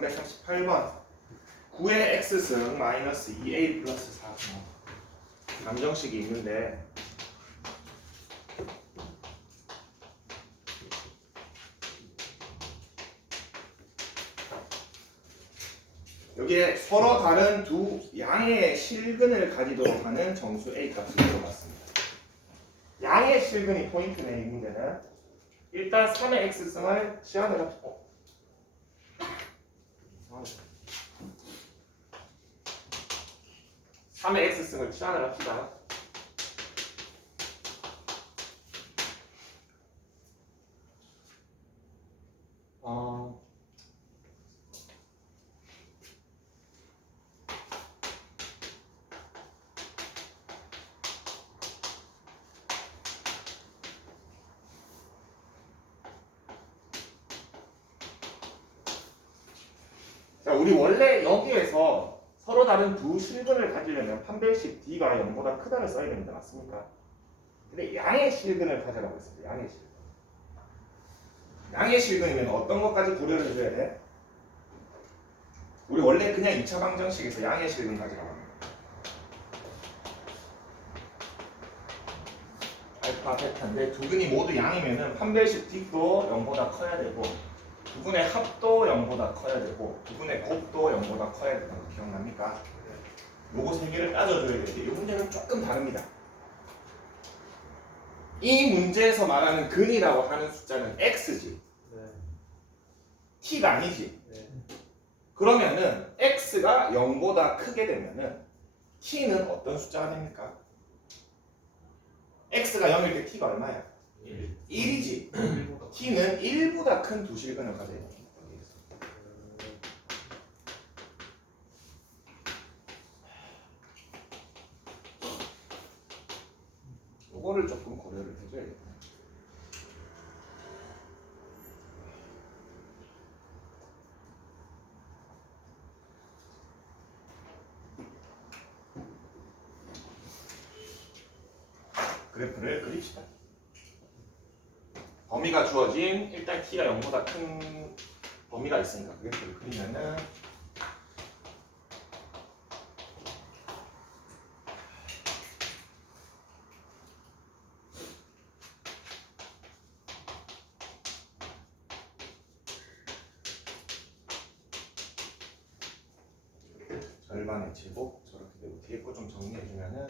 338번 9의 x승 마이너스 2a 플러스 4 감정식이 있는데 여기에 서로 다른 두 양의 실근을 가지도록 하는 정수 a 값을 물어봤습니다. 양의 실근이 포인트네. 이 문제는 일단 3의 x승을 치환을 합시다. 3의 x승을 치환을 합시다. 자, 우리 원래 여기에서 서로 다른 두 실근을 가지려면 판별식 D가 0보다 크다를 써야 됩니다. 맞습니까? 근데 양의 실근을 가져라고 했습니다. 양의 실근. 양의 실근이면 어떤 것까지 고려를 해줘야 돼? 우리 원래 그냥 2차 방정식에서 양의 실근 가지라고 합니다. 알파, 베타인데 두 근이 모두 양이면은 판별식 D도 0보다 커야 되고 두 분의 합도 0보다 커야 되고 두 분의 곱도 0보다 커야 된다는 거 기억납니까? 요거 세 개를 따져줘야 되는데 이 문제는 조금 다릅니다. 이 문제에서 말하는 근이라고 하는 숫자는 x지. t가 아니지. 그러면은 x가 0보다 크게 되면은 t는 어떤 숫자가 됩니까? x가 0일 때 t가 얼마야? 1이지. t는 1보다 큰 두 실근을 가져야 됩니다. 요거를 조금 고려를 해줘야겠다. 그래프를 그립시다. 범위가 주어진 일단 t가 0보다 큰 범위가 있으니까 그래프를 그리면은 절반의 제곱 저렇게 되고 뒤에 거 좀 정리해주면은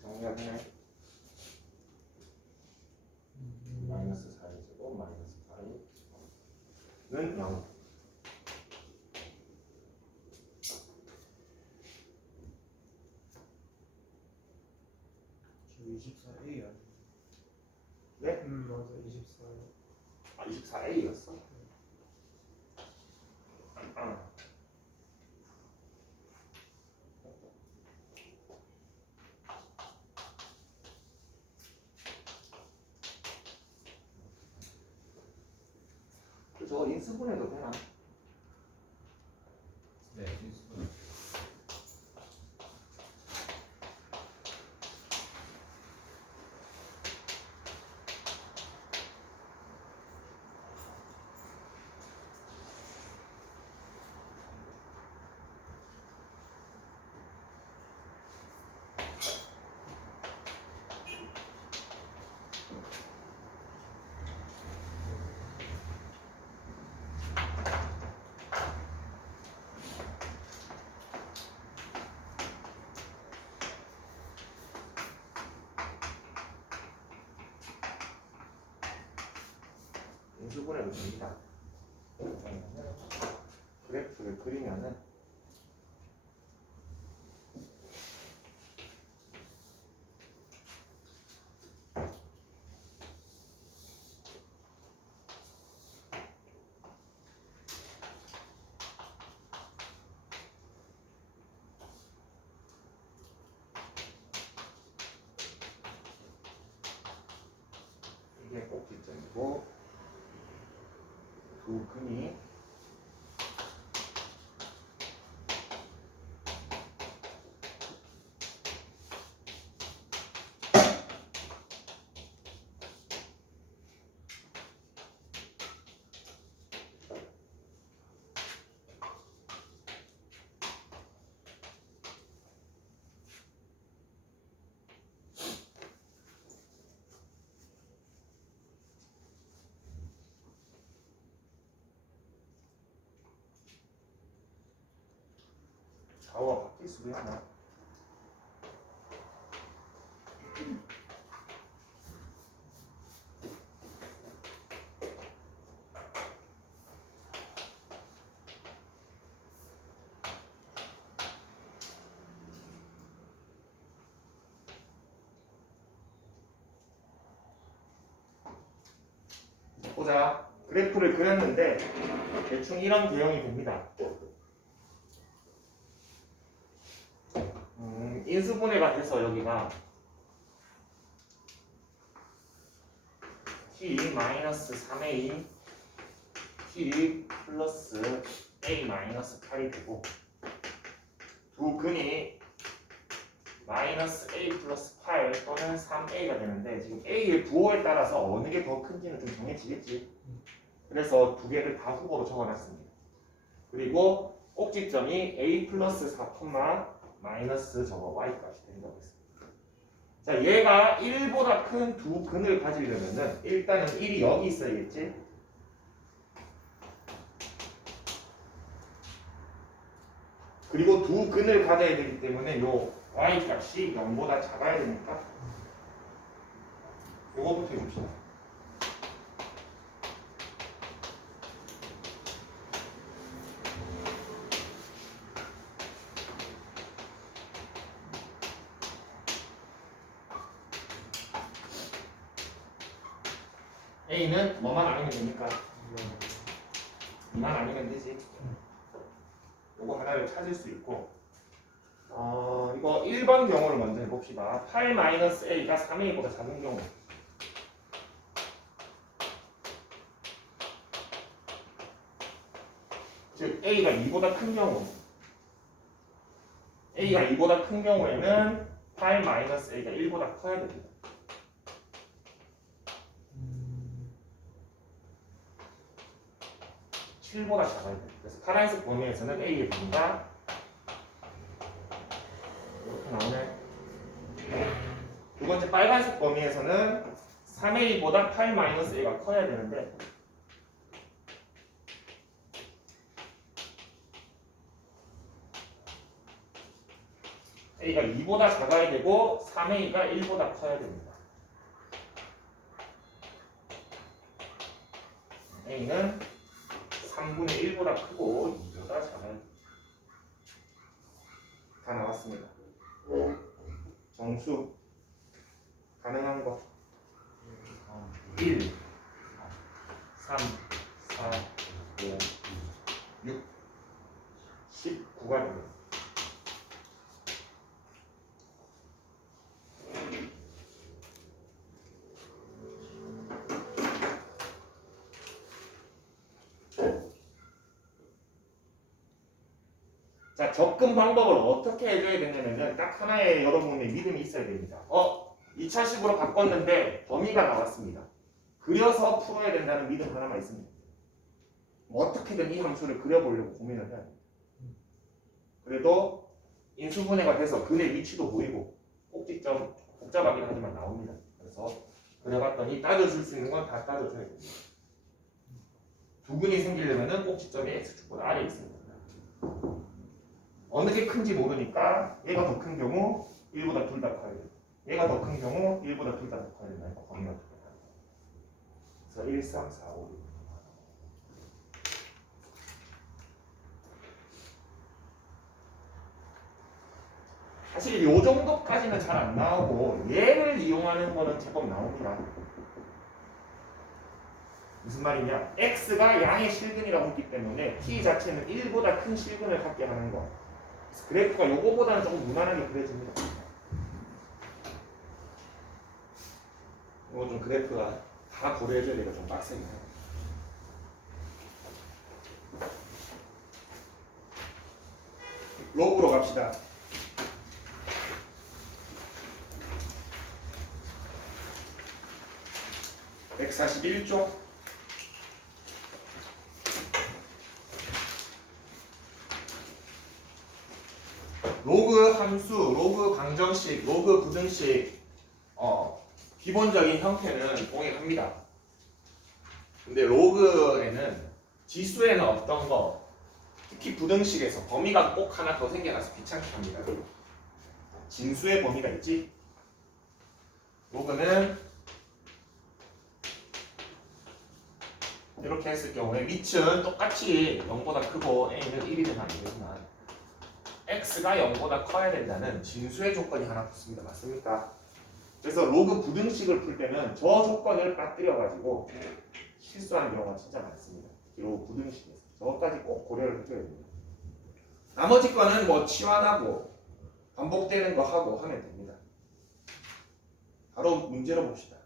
정리하면 마이너스 4의 제곱 마이너스 4는 0. 지금 24A야. 네? 맞아, 24. 아 24A였어? 저거 인수분해도 되나? 네, 인수분. 인수분해도 됩니다. 그래프를 그리면은 두 근이 좌우가 바뀔 수도 있나? 보자. 그래프를 그렸는데 대충 이런 개형이 됩니다. 인수분해가 돼서 여기가 t-3a t 플러스 a 마이너스 8이 되고 두 근이 마이너스 a 플러스 8 또는 3a가 되는데 지금 a의 부호에 따라서 어느 게 더 큰지는 좀 정해지겠지. 그래서 두 개를 다 후보로 적어놨습니다. 그리고 꼭지점이 a 플러스 4, 마이너스 저거 y까지 된다고 했습니다. 자, 얘가 1보다 큰 두 근을 가지려면은 일단은 1이 여기 있어야겠지. 그리고 두 근을 가져야 되기 때문에 요 y 값이 0보다 작아야 되니까 요거부터 해봅시다. A는 뭐만 아니면 되니까 2만 아니면 되지. 요거 하나를 찾을 수 있고 이거 1번 경우를 먼저 해봅시다. 8-A가 3A보다 작은 경우 즉 A가 2보다 큰 경우 A가 2보다 큰 경우에는 8-A가 1보다 커야 됩니다. 7보다 작아야 돼요. 그래서 파란색 범위에서는 A의 범위가 이렇게 나오네. 두 번째 빨간색 범위에서는 3A보다 8-A가 커야 되는데 A가 2보다 작아야 되고 3A가 1보다 커야 됩니다. A는 3분의 1보다 크고 2보다 작아요. 다 나왔습니다. 정수 가능한 거 1, 3, 4, 5, 6, 19가 됩니다. 자, 접근 방법을 어떻게 해줘야 되냐면 딱 하나의 여러분의 믿음이 있어야 됩니다. 2차식으로 바꿨는데 범위가 나왔습니다. 그려서 풀어야 된다는 믿음 하나만 있습니다. 어떻게든 이 함수를 그려보려고 고민을 해야 됩니다. 그래도 인수분해가 돼서 근의 위치도 보이고 꼭지점 복잡하긴 하지만 나옵니다. 그래서 그려봤더니 따져줄 수 있는 건 다 따져줘야 됩니다. 두 근이 생기려면 꼭지점이 x축보다 아래에 있습니다. 어느 게 큰지 모르니까 얘가 더 큰 경우 1보다 둘 다 커야 돼요. 얘가 더 큰 경우 1보다 둘 다 더 커야 된다니까 범위가 더 커야 돼요. 그래서 1, 3, 4, 5, 6 사실 요 정도까지는 잘 안 나오고 얘를 이용하는 거는 제법 나옵니다. 무슨 말이냐? x가 양의 실근이라고 했기 때문에 t 자체는 1보다 큰 실근을 갖게 하는 거. 그래서 그래프가 요거보다는 조금 무난하게 그려집니다. 이거 좀 그래프가 다 고려해줘야 되니까 좀 빡세긴 해요. 로그로 갑시다. (141조) 로그 함수, 로그 방정식, 로그 부등식 기본적인 형태는 동일합니다. 근데 로그에는 지수에는 없던 거, 특히 부등식에서 범위가 꼭 하나 더 생겨나서 귀찮게 합니다. 진수의 범위가 있지. 로그는 이렇게 했을 경우에 밑은 똑같이 0보다 크고 a는 1이 되면 안 되지만 x가 0보다 커야 된다는 진수의 조건이 하나 붙습니다. 맞습니까? 그래서 로그 부등식을 풀 때는 저 조건을 빠뜨려 가지고 실수하는 경우가 진짜 많습니다. 로그 부등식에서 저것까지 꼭 고려를 해줘야 됩니다. 나머지 거는 뭐 치환하고 반복되는 거 하고 하면 됩니다. 바로 문제로 봅시다.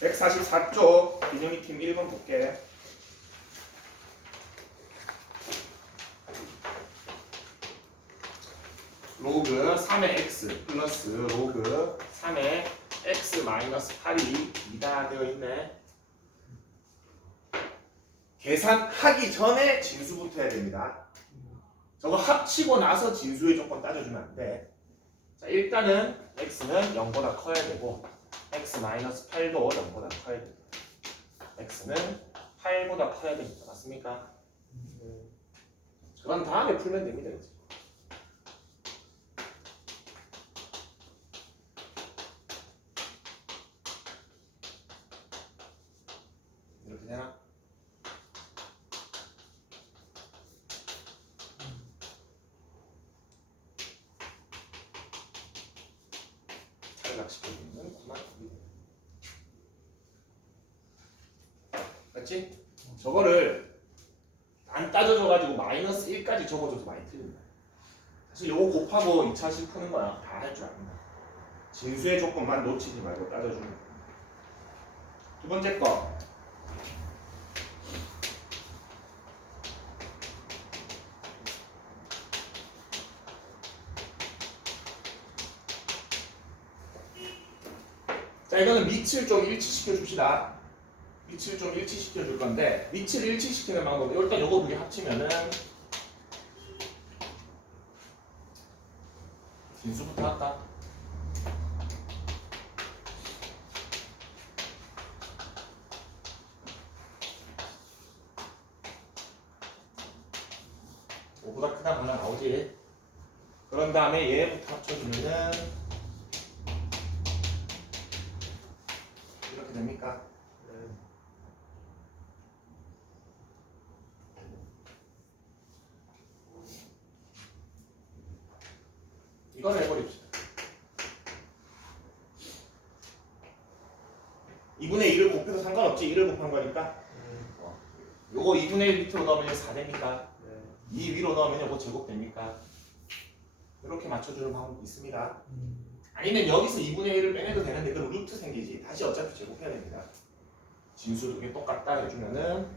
144쪽 기념이 팀 1번 볼게. 로그 3의 x 플러스 로그 3의 x 마이너스 8이 2다 되어 있네. 계산하기 전에 진수부터 해야 됩니다. 저거 합치고 나서 진수의 조건 따져주면 안 돼. 자, 일단은 x는 0보다 커야 되고 x 마이너스 8도 0보다 커야 됩니다. x는 8보다 커야 됩니다. 맞습니까? 그런 다음에 풀면 됩니다. 이제. 이렇게 되나? 탈락시켜주는 그만. 맞지? 저거를 안 따져줘가지고 마이너스 1까지 적어줘서 많이 틀린다. 사실 요거 곱하고 2차식 푸는 거야. 다 할 줄 압니다. 진수의 조건만 놓치지 말고 따져주면 돼. 두 번째 거. 자, 이거는 밑을 좀 일치시켜 줍시다. 밑을 좀 일치시켜 줄 건데, 밑을 일치시키는 방법은 일단 요거 두 개 합치면은 진수부터 할까? 오보다 크다 하나 나오지. 그런 다음에 얘부터 합쳐주면은 이렇게 됩니까? 이건 해버립시다. 2분의 1을 곱해도 상관없지. 1을 곱한 거니까. 요거 2분의 1 밑으로 넣으면 4 됩니까? 2 위로 넣으면 요거 제곱 됩니까? 이렇게 맞춰주는 방법이 있습니다. 아니면 여기서 2분의 1을 빼내도 되는데 그럼 루트 생기지. 다시 어차피 제곱해야 됩니다. 진수 두 개 똑같다 해주면은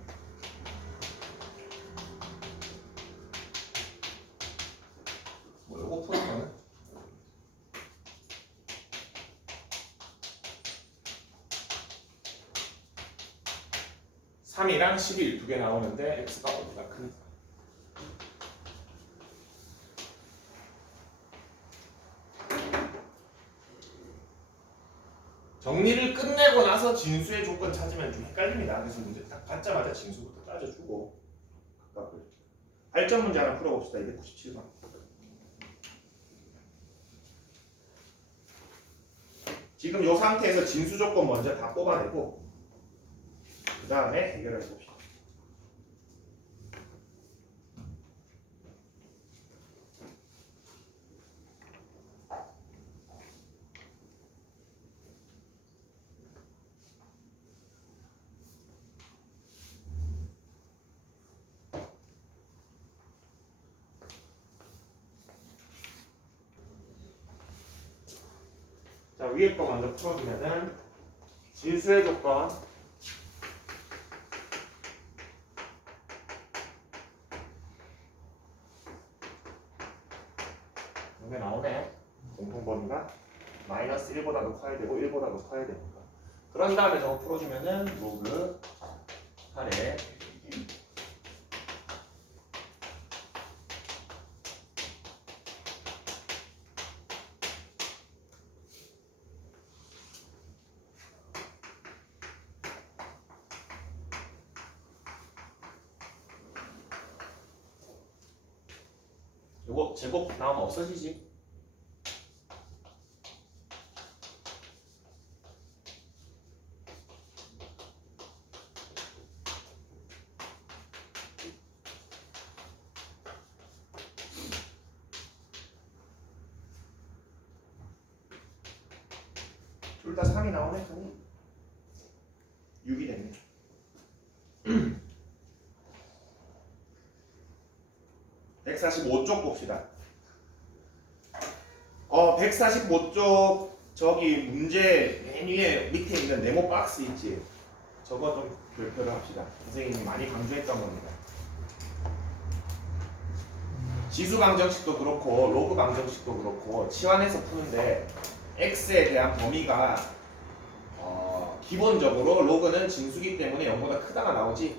뭐 요거 푸는 거는 3이랑 11 두 개 나오는데 x가 5보다 크니까. 정리를 끝내고 나서 진수의 조건 찾으면 좀 헷갈립니다. 그래서 문제 딱 받자마자 진수부터 따져주고 각각을. 발전 문제 하나 풀어봅시다. 297번. 지금 이 상태에서 진수 조건 먼저 다 뽑아내고 그 다음에 해결해 봅시다. 자, 위에 거 먼저 풀어주면은 진수의 조건 여기 나오네. 공통범위가 마이너스 1보다도 커야 되고 1보다도 커야 되니까. 그런 다음에 저거 풀어주면은 로그 8에 요거 제곱 나오면 없어지지. 둘 다 3이 나오네. 6이 됐네. 145쪽 봅시다. 145쪽 저기 문제 맨 위에 밑에 있는 네모 박스 있지. 저거 좀 별표를 합시다. 선생님이 많이 강조했던 겁니다. 지수 방정식도 그렇고 로그 방정식도 그렇고 치환해서 푸는데 x에 대한 범위가 기본적으로 로그는 진수기 때문에 0보다 크다가 나오지.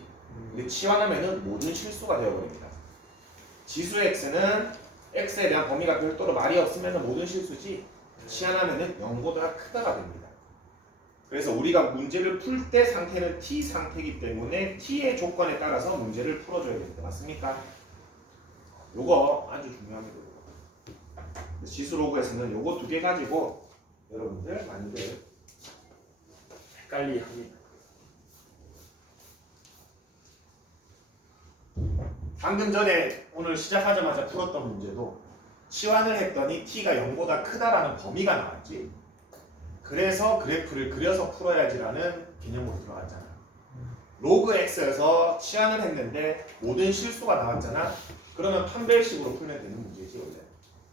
근데 치환하면은 모든 실수가 되어버립니다. 지수 x는 x에 대한 범위가 별도로 말이 없으면 모든 실수지. 치환하면은 0보다 크다가 됩니다. 그래서 우리가 문제를 풀 때 상태는 t 상태이기 때문에 t의 조건에 따라서 문제를 풀어줘야 됩니다. 맞습니까? 요거 아주 중요합니다. 지수 로그에서는 요거 두 개 가지고 여러분들 많이들 헷갈리 합니다. 방금 전에 오늘 시작하자마자 풀었던 문제도 치환을 했더니 t가 0보다 크다라는 범위가 나왔지. 그래서 그래프를 그려서 풀어야지라는 개념으로 들어갔잖아. 로그 x에서 치환을 했는데 모든 실수가 나왔잖아. 그러면 판별식으로 풀면 되는 문제지 원래.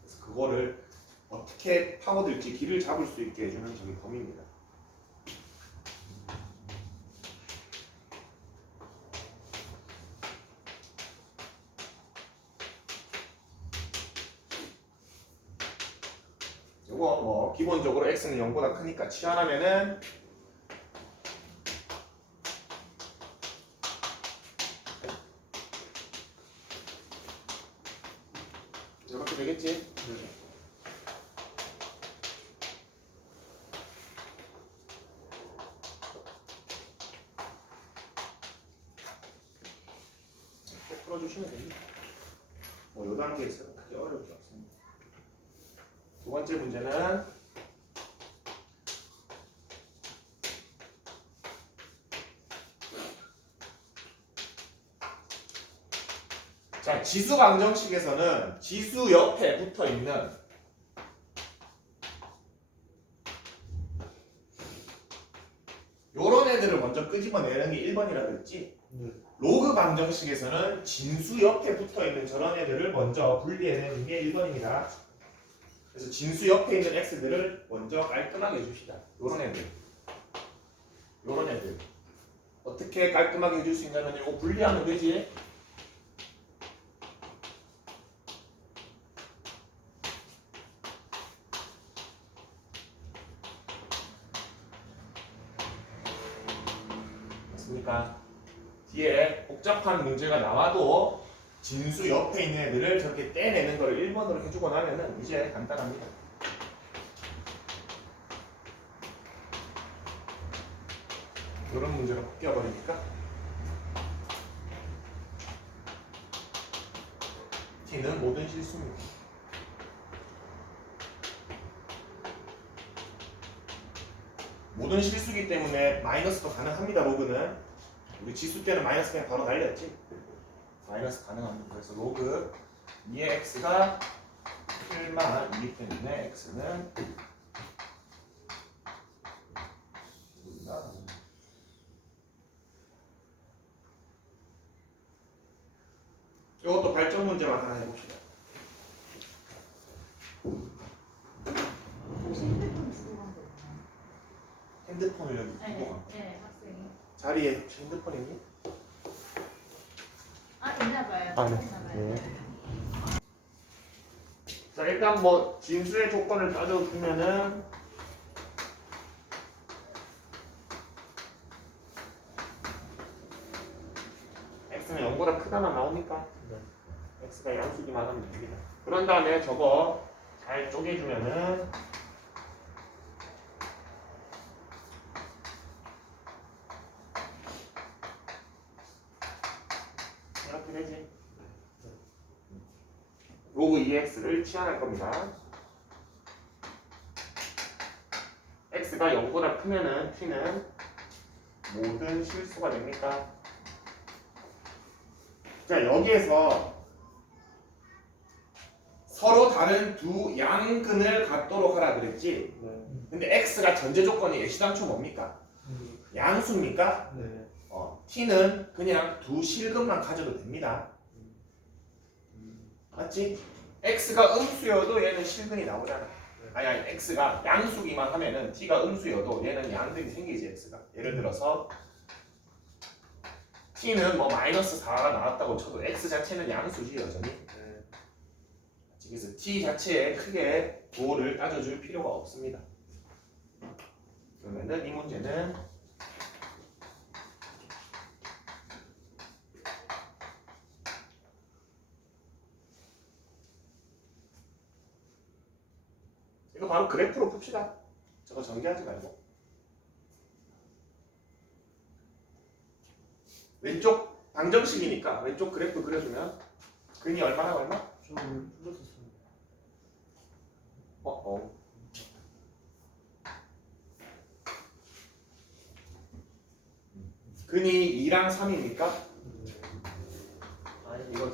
그래서 그거를 어떻게 파고들지 길을 잡을 수 있게 해주는 저기 범위입니다. 요거 뭐 기본적으로 x는 0보다 크니까 치환하면은 이렇게 되겠지? 이렇게 풀어주시면 됩니다. 뭐 요 단계에서는 크게 어려울 게 없습니다. 두 번째 문제는 자, 지수 방정식에서는 지수 옆에 붙어 있는 요런 애들을 먼저 끄집어내는 게 1번이라고 했지. 로그 방정식에서는 진수 옆에 붙어 있는 저런 애들을 먼저 분리해내는 게 1번입니다. 그래서 진수 옆에 있는 x들을 먼저 깔끔하게 해줍시다. 요런 애들. 요런 애들. 어떻게 깔끔하게 해줄 수 있냐면 이거 분리하면 되지. 맞습니까? 뒤에 복잡한 문제가 나와도 진수 옆에 있는 애들을 저렇게 떼내는 걸 1번으로 해주고 나면은 이제 간단합니다. 이런 문제가 바뀌어버리니까 t는 모든 실수입니다. 모든 실수기 때문에 마이너스도 가능합니다. 로그는 우리 지수 때는 마이너스 그냥 바로 날렸지. 마이너스 가능합니다. 그래서 로그 2의 x가 1만 2기 때문에 x는 이것도 발전 문제만 하나 해봅시다. 혹시 핸드폰 두고 간 거? 핸드폰을 여기 두고 간 거야. 네, 학생이. 자리에 혹시 핸드폰 있니? 아, 있나 봐요. 아, 네. 있나 봐요. 자, 자, 일단 뭐 진수의 조건을 따져주면은 x는 0보다 크다만 나오니까 x가 양수기만 하면 됩니다. 그런 다음에 저거 잘 쪼개주면은 이렇게 되지. 로그 2x를 치환할 겁니다. x가 0보다 크면은 t는 모든 실수가 됩니까? 자, 여기에서 서로 다른 두 양근을 갖도록 하라 그랬지. 네. 근데 x가 전제 조건이 애시당초 뭡니까? 양수입니까? 네. t는 그냥 두 실근만 가져도 됩니다. 맞지? x가 음수여도 얘는 실근이 나오잖아. 아니 x가 양수기만 하면은 t가 음수여도 얘는 양근이 생기지. x가 예를 들어서 t는 뭐 마이너스 4가 나왔다고 쳐도 x 자체는 양수지 여전히. 네. 그래서 t 자체에 크게 도를 따져줄 필요가 없습니다. 그러면은 이 문제는 이거 바로 그래프로 풉시다. 저거 전개하지 말고 왼쪽 방정식이니까 왼쪽 그래프 그려주면 근이 얼마나 얼마? 저 풀었었습니다. 근이 2랑 3이니까 네. 아니 이거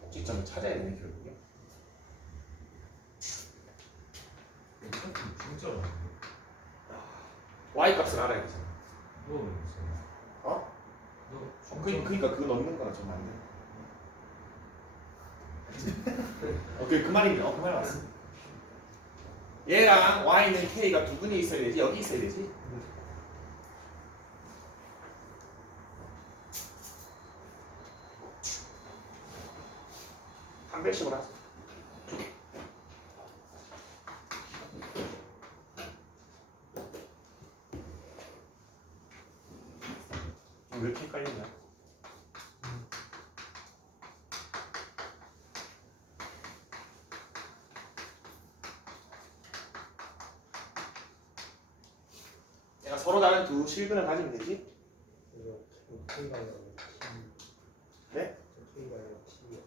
꼭지점을 찾아야 되네 결국에. 진짜 y 값을 알아야 되잖아. 너 어? 너 그러니까 그거 넣는 거랑 좀 맞네. 그 말입니다. 그 말 맞습니다. 얘랑 y는 k가 두 근이 있어야 되지. 여기 있어야 되지. 300씩으로 하자. 왜 이렇게 헷갈리냐? 얘가 서로 다른 두 실근을 가지면 되지? 이거 K가 아니라 T. 네? K가 아니라 T요.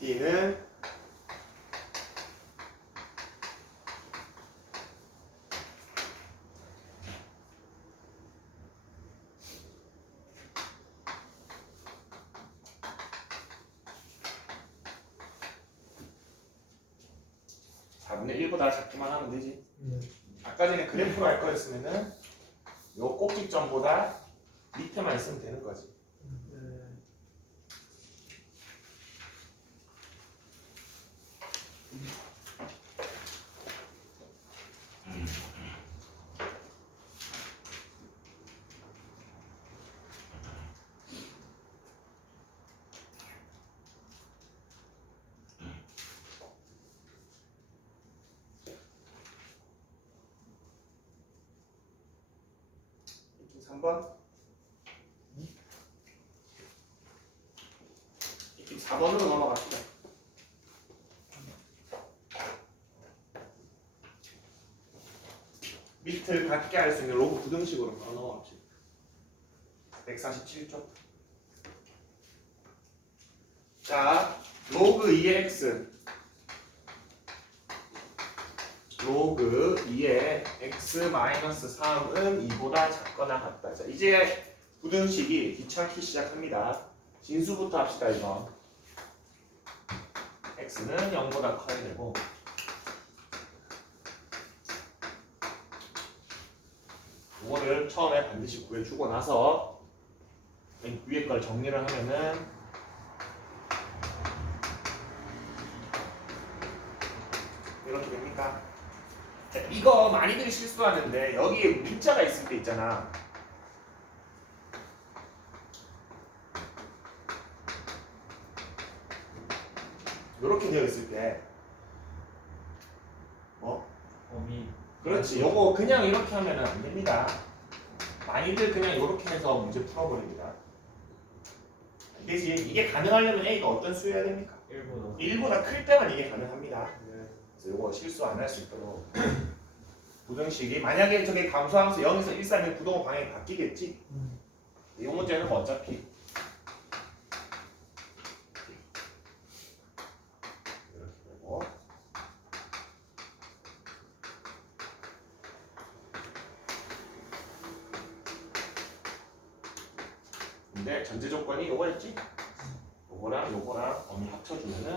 D는 (4분의 1보다) 작기만 하면 되지. 아까 전에 그래프로 할 거였으면은 요 꼭지점보다 밑에만 있으면 되는 거지. 네. 이쪽 3번. 이쪽 4번으로 넘어갑시다. 밑을 같게 할 수 있는 로그 부등식으로 바로 넘어갑시다. 147쪽. 자, 로그 2의 x 로그 2의 x-3은 2보다 작거나 같다. 자, 이제 부등식이 귀찮기 시작합니다. 진수부터 합시다. 이거 x는 0보다 커야 되고 이거를 처음에 반드시 구해주고 나서 맨 위에 걸 정리를 하면은 이렇게 됩니까? 이거 많이들 실수하는데 여기에 문자가 있을 때 있잖아. 이렇게 되어 있을 때 범위. 그렇지. 요거 그냥 이렇게 하면 안 됩니다. 많이들 그냥 이렇게 해서 문제 풀어버립니다. 알겠지? 이게 가능하려면 A가 어떤 수여야 됩니까? 1보다. 1보다 클 때만 이게 가능합니다. 네. 그래서 요거 실수 안 할 수 있도록 부등식이 만약에 저게 감소하면서 0에서 1, 3의 부동 방향이 바뀌겠지? 이 문제는 뭐 어차피 이렇게 되고 근데 전제 조건이 요거였지? 요거랑 범위 합쳐주면은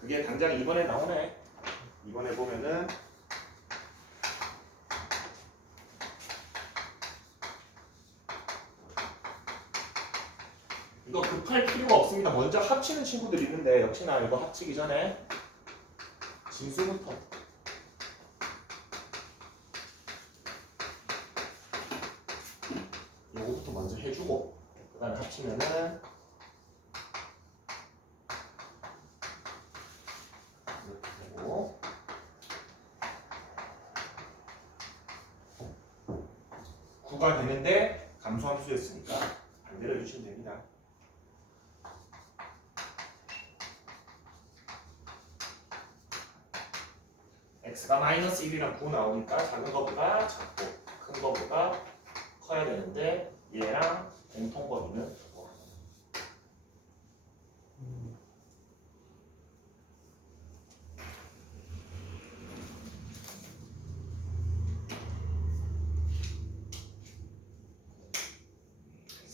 그게 당장 이번에 나오네. 이번에 보면은 이거 급할 필요가 없습니다. 먼저 합치는 친구들이 있는데 역시나 이거 합치기 전에 진수부터 요거부터 먼저 해주고 그 다음에 합치면은 이렇게 되고 9가 되는데 감소함수였으니까 반대로 해주시면 됩니다. x가 마이너스 1이랑 9 나오니까 작은 거보다 작고 큰 거보다 커야 되는데 얘랑 공통 범위는 저거. 음.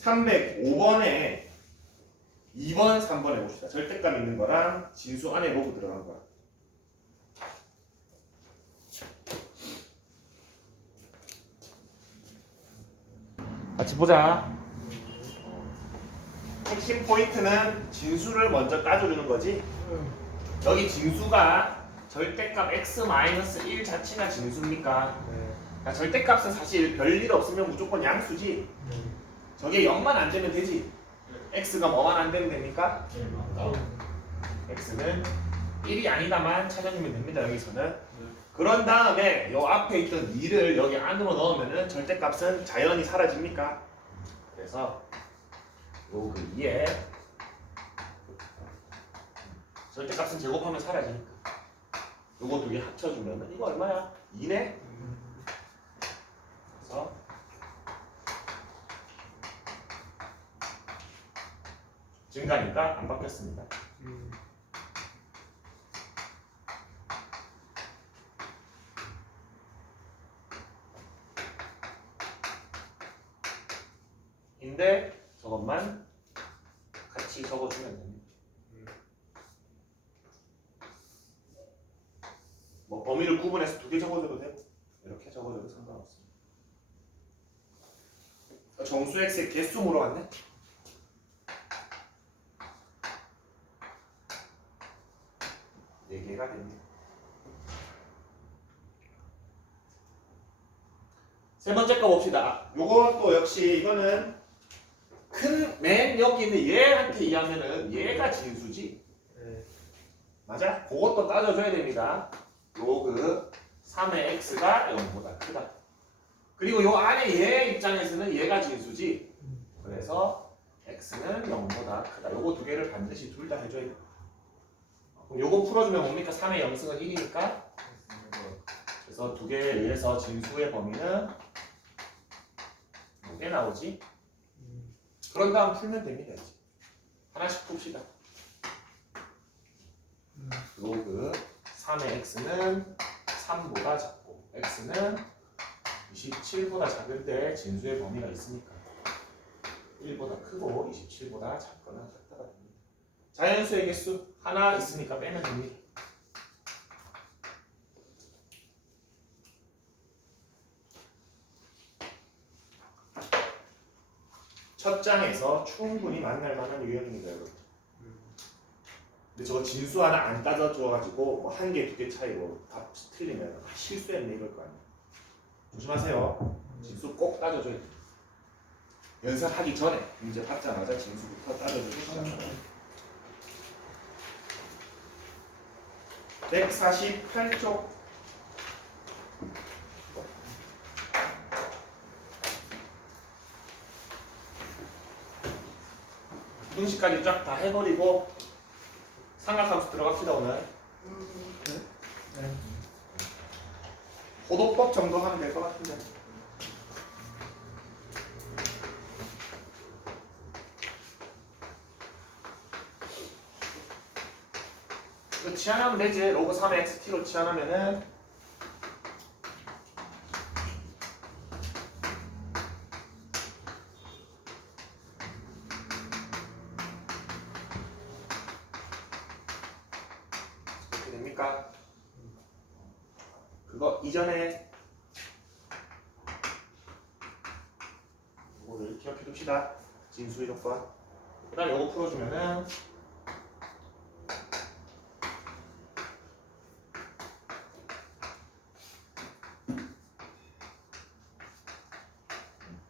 305번에 2번, 3번 해봅시다. 절대감 있는 거랑 진수 안에 뭐고 들어간 거야. 같이 보자. 핵심 포인트는 진수를 먼저 따져주는 거지. 여기 진수가 절대값 x-1 자체가 진수입니까? 네. 그러니까 절대값은 사실 별일 없으면 무조건 양수지. 저게 0만 안 되면 되지. x가 뭐만 안 되면 됩니까? x는 1이 아니다만 찾아주면 됩니다. 여기서는. 그런 다음에 요 앞에 있던 2를 여기 안으로 넣으면은 절대값은 자연히 사라집니까? 그래서 요 그 2에 절대값은 제곱하면 사라지니까 요거 두 개 합쳐주면은 이거 얼마야? 2네? 그래서 증가니까 안 바뀌었습니다. 인데 저것만 같이 적어주면 됩니다. 뭐 범위를 구분해서 두 개 적어줘도 되고 이렇게 적어줘도 상관없습니다. 정수 x의 개수 물어봤네? 네 개가 됩니다. 세 번째 거 봅시다. 요것도 역시 이거는 맨 여기 있는 얘한테 의하면은 얘가 진수지. 네. 맞아? 그것도 따져줘야 됩니다. 요 그 3의 x가 0보다 크다. 그리고 요 안에 얘 입장에서는 얘가 진수지. 그래서 x는 0보다 크다. 요거 두 개를 반드시 둘 다 해줘야 돼. 그럼 요거 풀어주면 뭡니까? 3의 0승은 1이니까. 그래서 두 개에 의해서 진수의 범위는 몇 개 나오지? 그런 다음 풀면 됩니다. 이제. 하나씩 풉시다. 그 3의 x는 3보다 작고 x는 27보다 작을 때 진수의 범위가 있으니까 1보다 크고 27보다 작거나 같다가 됩니다. 자연수의 개수 하나 있으니까 빼면 됩니다. 첫 장에서 충분히 만날 만한 유형입니다, 여러분. 근데 저거 진수 하나 안 따져줘가지고 뭐 한 개, 두 개 차이로 답 틀리면 실수했네 이럴 거 아니에요. 조심하세요. 진수 꼭 따져줘야 돼요. 연습하기 전에 문제 받자마자 진수부터 따져주고 시작합니다. 148쪽. 분식까지 쫙 다 해버리고 삼각함수 들어갑시다 오늘. 네. 호도법 정도 하면 될 것 같은데. 이거 치환하면 되지. 로그 3의 xt로 치환하면은 어떻게 됩니까? 그거 이전에 이거를 기억해 둡시다. 진수의 조건. 그 다음에 이거 풀어주면은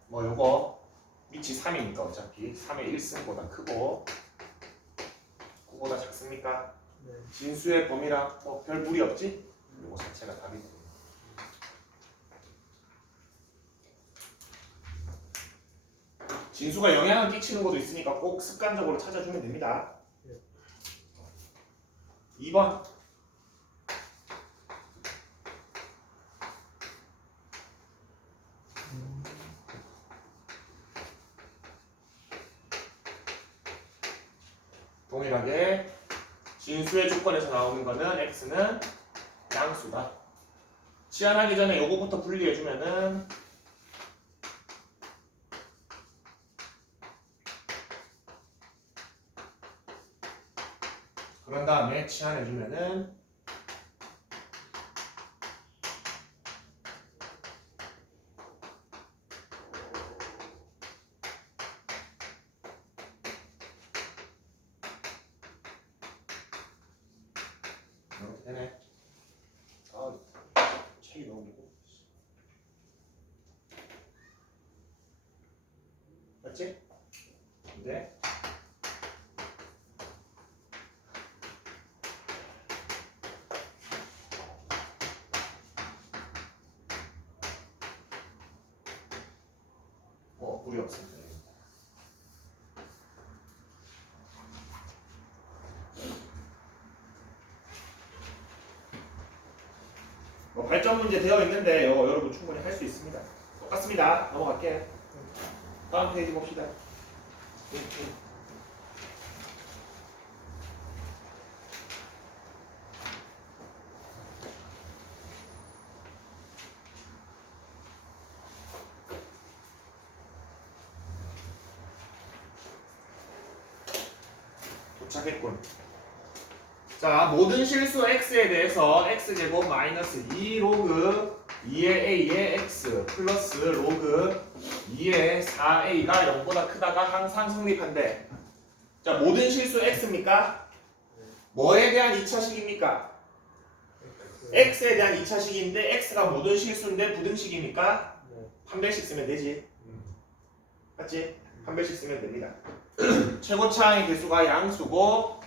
뭐 요거 위치 3이니까 어차피 3의 1승보다 크고 9보다 작습니까? 네. 진수의 범위랑 뭐 별 무리 없지? 요거 자체가 답이 됩니다. 진수가 영향을 끼치는 것도 있으니까 꼭 습관적으로 찾아주면 됩니다. 네. 2번 동일하게 진수의 조건에서 나오는 거는 x는 양수다. 치환하기 전에 요거부터 분리해주면은 그런 다음에 치환해주면은 이렇게 되네. 아, 책이 너무 무거워. 맞지? 근데 무리 없습니다. 뭐 발전 문제 되어 있는데 이거 여러분 충분히 할 수 있습니다. 똑같습니다. 넘어갈게요. 다음 페이지 봅시다. 도착했군. 자, 모든 실수 x에 대해서 x제곱 마이너스 2 로그 2의 a의 x 플러스 로그 2의 4a가 0보다 크다가 항상 성립한대. 자, 모든 실수 x입니까? 뭐에 대한 2차식입니까? x에 대한 2차식인데 x가 모든 실수인데 부등식입니까? 네. 판별식 쓰면 되지. 맞지? 판별식 쓰면 됩니다. 최고차항의 개수가 양수고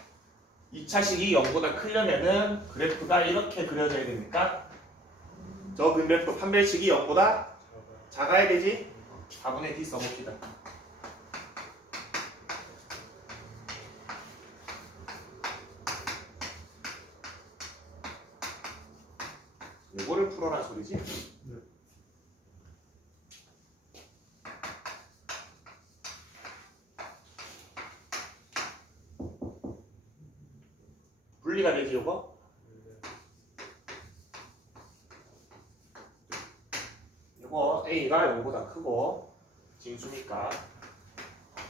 2차식이 0보다 크려면은 그래프가 이렇게 그려져야 됩니까? 저 그래프 판별식이 0보다 작아야 되지? 4분의 d 써봅시다. 이거를 풀어란 소리지? 네. 분리가 되지 이거? 이거 a가 0보다 크고 진수니까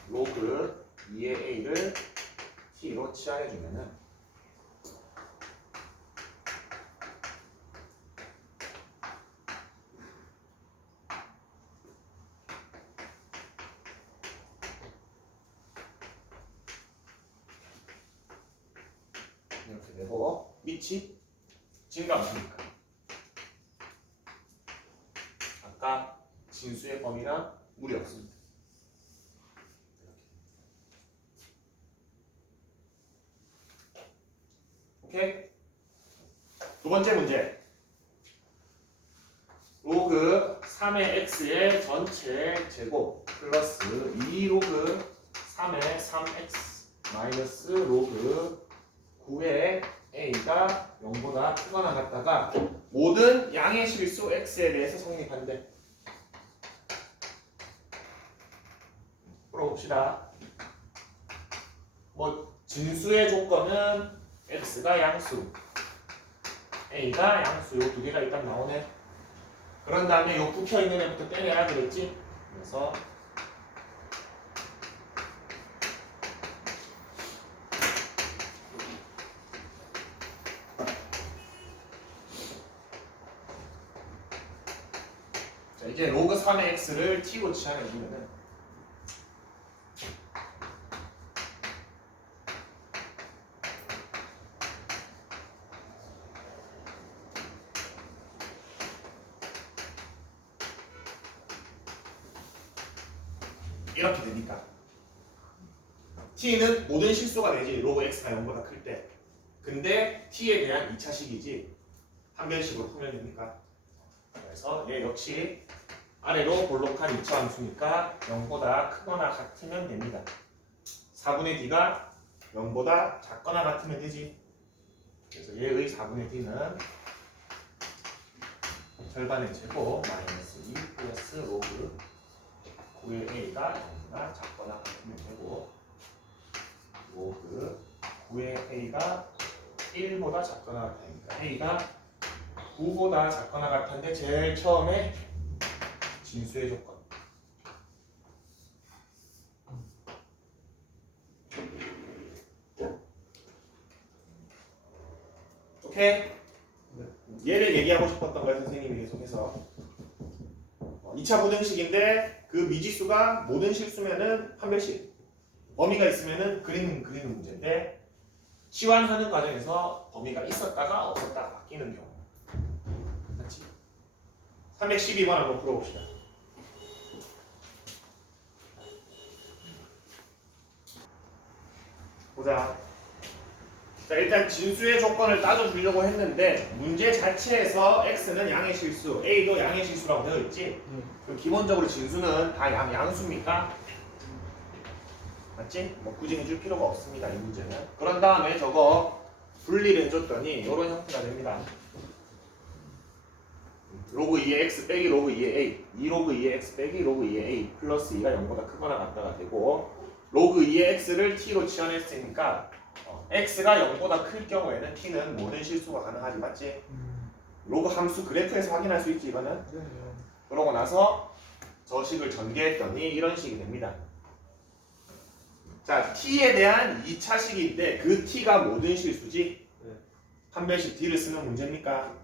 로그 2의 a를 t로 치환해주면은 되고 밑이 증가함수니까 아까 진수의 범위랑 무리 없습니다. 오케이? 두 번째 문제. 로그 3의 x의 전체 제곱 플러스 2 로그 3의 3x 마이너스 로그 9의 a가 0보다 크거나 같다가 모든 양의 실수 x에 대해서 성립한대. 풀어봅시다. 뭐 진수의 조건은 x가 양수, a가 양수, 요 두 개가 일단 나오네. 그런 다음에 요 붙어 있는 애부터 떼내라 그랬지. 그래서 자, 이제 로그 3의 x를 t로 치환해주면은 이렇게 되니까 t는 모든 실수가 되지. 로그 x가 0보다 클 때. 근데 t에 대한 2차식이지 한변식으로 풀면 되니까. 그래서 얘 역시 아래로 볼록한 2차 함수니까 0보다 크거나 같으면 됩니다. 4분의 d가 0보다 작거나 같으면 되지. 그래서 얘의 4분의 d는 절반의 제곱 마이너스 2 플러스 로그 9의 a가 0보다 작거나 같으면 되고 로그 9의 a가 1보다 작거나 같으니까 a가 9보다 작거나 같은데 제일 처음에 진수의 조건. 오케이? 얘를 얘기하고 싶었던 거예요, 선생님이 계속해서. 2차 부등식인데 그 미지수가 모든 실수면은 판별식, 범위가 있으면은 그리는 문제인데 치환하는 과정에서 범위가 있었다가 없었다가 바뀌는 경우. 맞지? 312번 한번 풀어봅시다. 보자. 자, 일단 진수의 조건을 따져주려고 했는데 문제 자체에서 x는 양의 실수, a도 양의 실수라고 되어 있지. 그럼 기본적으로 진수는 다 양수입니까? 맞지? 뭐 굳이 해줄 필요가 없습니다, 이 문제는. 그런 다음에 저거 분리를 해줬더니 이런 형태가 됩니다. 로그 2의 x 빼기 로그 2의 a, 2 로그 2의 x 빼기 로그 2의 a 플러스 2가 0보다 크거나 같다가 되고 로그 2의 x를 t로 치환했으니까 x가 0보다 클 경우에는 t는 모든 실수가 가능하지, 맞지? 로그 함수 그래프에서 확인할 수 있지, 이거는? 그러고 나서 저 식을 전개했더니 이런 식이 됩니다. 자, t에 대한 2차식인데 그 t가 모든 실수지? 판별식 t를 쓰는 문제입니까?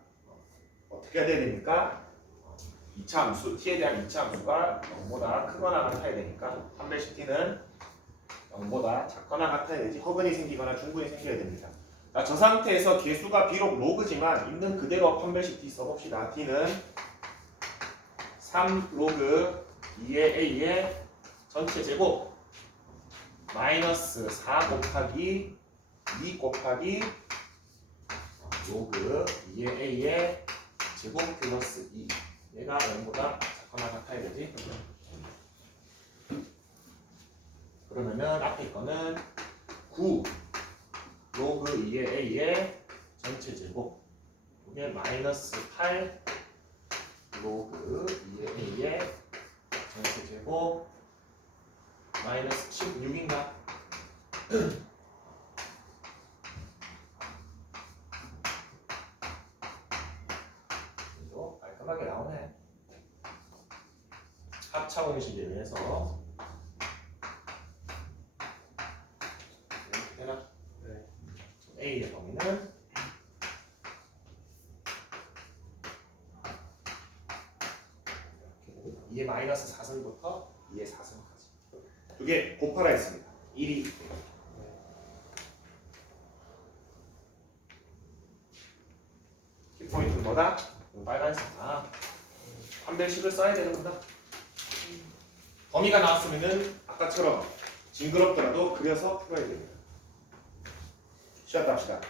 어떻게 해야 됩니까? 2차 함수, t에 대한 2차 함수가 0보다 크거나 같아야 되니까 판별식 t는 0보다 작거나 같아야 되지. 허근이 생기거나 중근이 생겨야 됩니다. 자, 저 상태에서 개수가 비록 로그지만 있는 그대로 판별식 t 써봅시다. t는 3 로그 2의 a의 전체 제곱 마이너스 4 곱하기 2 곱하기 로그 2의 a의 제곱 플러스 2. 얘가 0보다 작거나 같아야 되지. 그러면은 앞에 거는 9 로그 2의 a의 전체 제곱, 이게 마이너스 8 로그 2의 a의 전체 제곱 마이너스 16인가? 이거 깔끔하게 나오네. 합차 공식에 의해서 이렇게 되나? 네. a의 범위는 이게 마이너스 4승부터 2의 4승까지 두 개 곱하라 했습니다. 1이 뭐다? 빨간색. 아, 판별식을 써야 되는구나. 범위가 나왔으면은 아까처럼 징그럽더라도 그려서 풀어야 됩니다. 쉬었다 합시다.